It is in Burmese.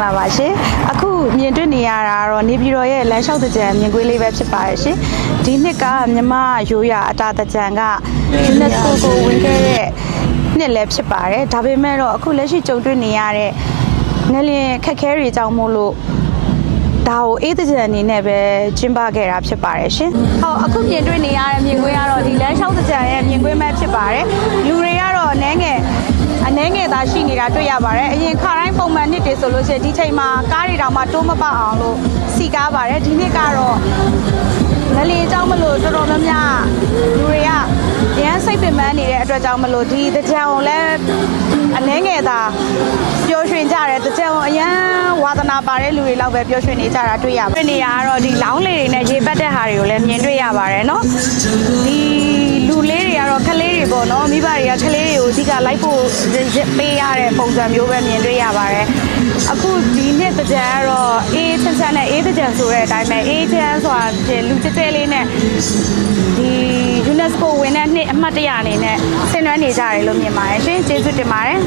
္ဂလာပါရှင်အခုမြင်တွေ့နေရတာကတော့နေပြည်တော်ရဲ့လမ်းလျှောက်တကြံမြင်ကွင်းလေးပဲဖြစ်ပါတယ်ရှင်ဒီနှစ်ကမြမရိုးရအတာတကြံက UNESCO ကိုဝင်ခဲ့တဲ့နှစ်လည်းဖြစ်ပါတယ်ဒါပေမဲ့တော့အခုလက်ရှိကြုံတွေ့နေရတဲ့ငလျင်ခက်ခဲတွေကြောင့်မို့လို့ဒါကိုအေးတကြံအနေနဲ့ပဲကျင်းပခဲ့တာဖြစ်ပါတယ်ရှင်။ဟုတ်အခုမြင်တွေ့နေရတဲ့မြင်ကွင်းကတော့ဒီလမ်းလျှောက်တကြံရဲ့မြင်ကွင်းပဲဖြစ်ပါတယ်။လူတွေကတော့အနေငယ်အနှဲငယ်သာရှိနေတာတွေ့ရပါတယ်အရင်ခါတိုင်းပုံမှန်နှစ် တွေဆိုလို့ရှိရင်ဒီချိန်မှာကားတွေတောင်မှတိုးမပေါက်အောင်လို့စီကားပါတယ်ဒီနှစ်ကတော့ငလေကြောင့်မလို့တော်တော်များများလူတွေကရန်စိတ်ပင်ပန်းနေတဲ့အတွက်ကြောင့်မလို့ဒီတကြံကိုလည်းအနှဲငယ်သာပျော်ရွှင်ကြတယ်တကြံကိုအရန်ဝါသနာပါတဲ့လူတွေလောက်ပဲပျော်ရွှင်နေကြတာတွေ့ရပါတယ်။နေရာကတော့ဒီလောင်းလေတွေနဲ့ရေပတ်တဲ့ဟာတွေကိုလည်းမြင်တွေ့ရပါတယ်နော်။ဒီလူလေးတွေကတော့ခလေးတွေပေါ့နော်မိဘတွေကခလေးတွေကိုအဓိကလိုက်ဖို့ပေးရတဲ့ပုံစံမျိုးပဲမြင်တွေ့ရပါတယ်။ အခုဒီနှစ်တကြံကတော့အေးချမ်းချမ်းနဲ့အေးတကြံဆိုတဲ့အတိုင်းပဲအေးချမ်းဆိုတာဒီလူကျဲကျဲလေးနဲ့ဒီ UNESCO ဝင်တဲ့နှစ်အမှတ်တရအနေနဲ့ဆင်နွှဲနေကြတယ်လို့မြင်ပါတယ်ရှင်ကျေးဇူးတင်ပါတယ်